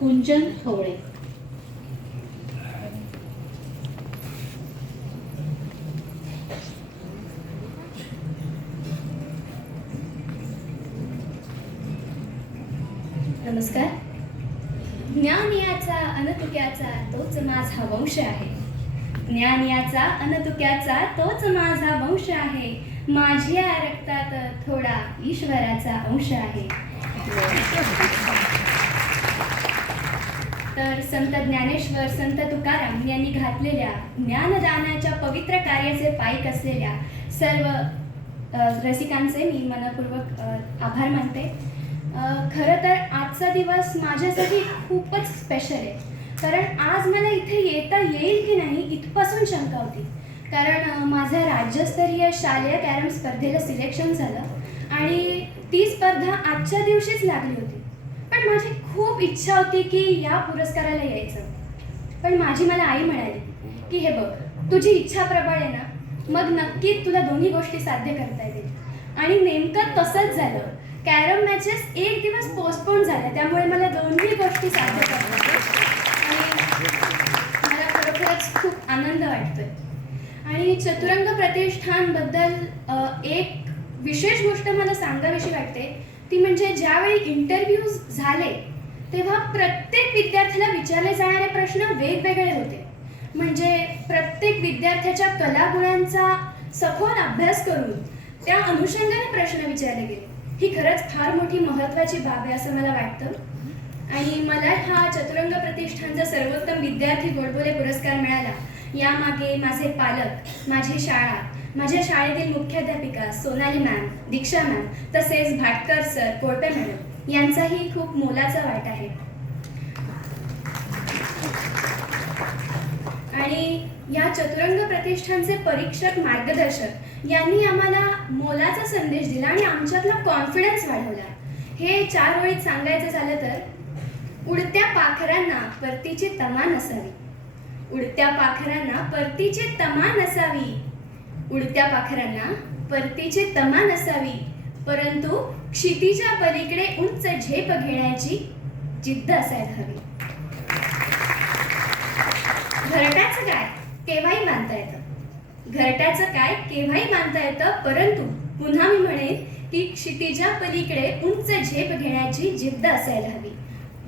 गुंजन थोळे. नमस्कार. ज्ञान याचा अनतुक्याचा तोच माझा वंश आहे. ज्ञान याचा अनतुक्याचा तोच माझा वंश आहे. माझ्या रक्तात थोडा ईश्वराचा अंश आहे. तर संत ज्ञानेश्वर, संत तुकाराम यांनी घातलेल्या ज्ञानदानाच्या पवित्र कार्याचे पायीक असलेल्या सर्व रसिकांचे मी मनपूर्वक आभार मानते. खरं तर आजचा दिवस माझ्यासाठी खूपच स्पेशल आहे, कारण आज मला इथे येता येईल की नाही इथपासून शंका होती. कारण माझं राज्यस्तरीय शालेय कॅरम स्पर्धेला सिलेक्शन झालं आणि ती स्पर्धा आजच्या दिवशीच लागली होती. पण माझी खूप इच्छा होती की या पुरस्काराला यायचं. पण माझी मला आई म्हणाली की हे बघ, तुझी इच्छा प्रबळ आहे ना, मग नक्कीच तुला दोन्ही गोष्टी साध्य करता येतील. आणि नेमकं तसंच झालं. कॅरम मॅचेस एक दिवस पोस्टपोन झाल्या, त्यामुळे मला दोन्ही गोष्टी साध्य करता आणि मला खरोखरच खूप आनंद वाटतोय. आणि चतुरंग प्रतिष्ठानबद्दल एक विशेष गोष्ट मला सांगावीशी वाटते, ती म्हणजे ज्यावेळी इंटरव्ह्यूज झाले तेव्हा प्रत्येक विद्यार्थ्याला विचारले जाणारे प्रश्न वेगवेगळे होते. म्हणजे प्रत्येक विद्यार्थ्याच्या कलागुणांचा सखोल अभ्यास करून त्या अनुषंगाने प्रश्न विचारले गेले. ही खरंच फार मोठी महत्त्वाची बाब आहे असं मला वाटतं. आणि मला हा चतुरंग प्रतिष्ठानचा सर्वोत्तम विद्यार्थी गोडबोले पुरस्कार मिळाला, यामागे माझे पालक, माझी शाळा, माझ्या शाळेतील मुख्याध्यापिका सोनाली मॅम, दीक्षा मॅम, तसेच भाटकर सर, कोळपे मॅडम यांचाही खूप मोलाचा वाटा आहे. आणि या चतुरंग प्रतिष्ठानचे परीक्षक, मार्गदर्शक यांनी आम्हाला मोलाचा संदेश दिला आणि आमच्यातला कॉन्फिडन्स वाढवला. हे 4 ओळीत सांगायचं झालं तर, उडत्या पाखरांना परतीची तमा नसावी, उडत्या पाखरांना परतीची तमा नसावी, उडत्या पाखरांना परतीची तमा नसावी, परंतु क्षितिजा पलीकडे उंच झेप घेण्याची जिद्द असायला हवी. घरट्याचं काय केव्हाही बांधता येतं, घरट्याचं काय केव्हाही बांधता येतं, परंतु पुन्हा मी म्हणेन की क्षितिजा पलीकडे उंच झेप घेण्याची जिद्द असायला हवी,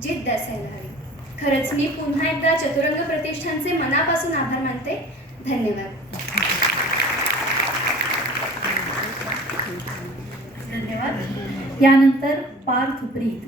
जिद्द असायला हवी. खरंच मी पुन्हा एकदा चतुरंग प्रतिष्ठानचे मनापासून आभार मानते. धन्यवाद. धन्यवाद. यानंतर पार्थ प्रीत.